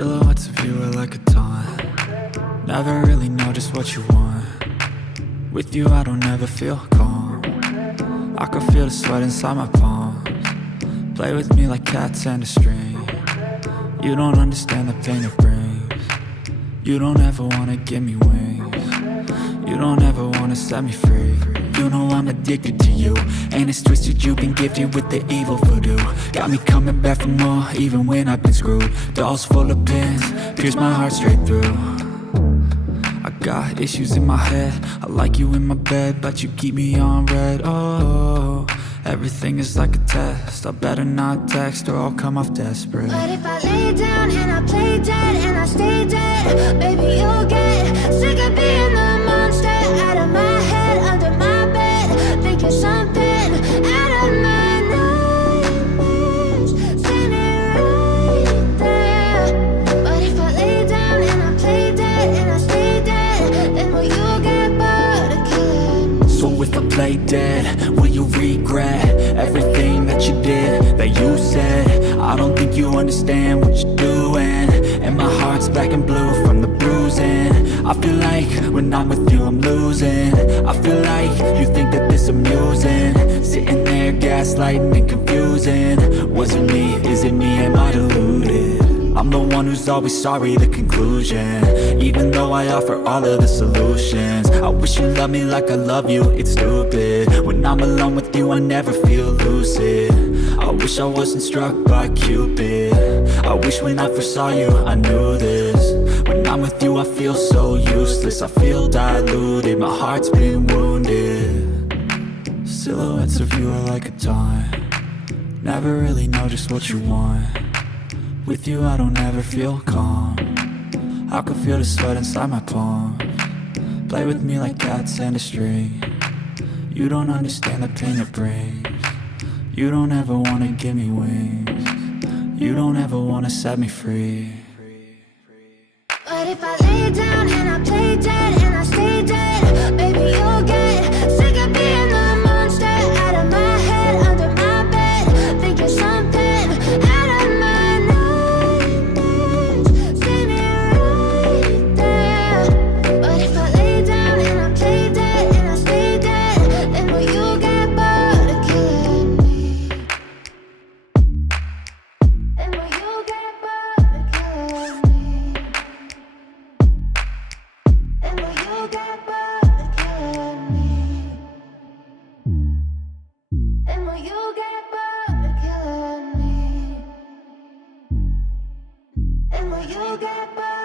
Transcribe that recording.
Silhouettes of you are like a taunt. Never really know just what you want. With you I don't ever feel calm. I can feel the sweat inside my palms. Play with me like cats and a string. You don't understand the pain it brings. You don't ever wanna give me wings. You don't ever wanna set me free. You know I'm addicted to you, and it's twisted, you've been gifted with the evil voodoo. Got me coming back for more, even when I've been screwed. Dolls full of pins, pierce my heart straight through. I got issues in my head, I like you in my bed, but you keep me on red. Oh, everything is like a test, I better not text or I'll come off desperate. But if I lay down and I play dead and I stay dead, baby you'll get sick of being the monster out of my head, under my bed, thinking something out of my nightmares, standing right there. But if I lay down and I play dead and I stay dead, then will you get bored of killing me? So if I play dead, will you regret everything that you did, that you said? I don't think you understand what you're doing, and my heart's black and blue from the bruising. I feel like when I'm with you I'm losing. I feel like you think that this amusing, sitting there gaslighting and confusing. Was it me? Is it me? Am I deluded? I'm the one who's always sorry, the conclusion, even though I offer all of the solutions. I wish you loved me like I love you, it's stupid. When I'm alone with you I never feel lucid. I wish I wasn't struck by Cupid. I wish when I first saw you I knew this. When I'm with you I feel so useless, I feel diluted, my heart's been wounded. Silhouettes of you are like a taunt. Never really know just what you want. With you I don't ever feel calm. I can feel the sweat inside my palms. Play with me like cats and a string. You don't understand the pain it brings. You don't ever wanna give me wings. You don't ever wanna set me free. But if I lay down and I play dead and I stay dead, baby you'll get sick of being the monster out of my head, under my bed, thinking something out of my nightmares, standing right there. But if I lay down and I play dead and I stay dead, then will you get bored of killing me? Then will you get bored of killing me? And will you get bored of killing me? And will you get bored of killing me? And will you get bored?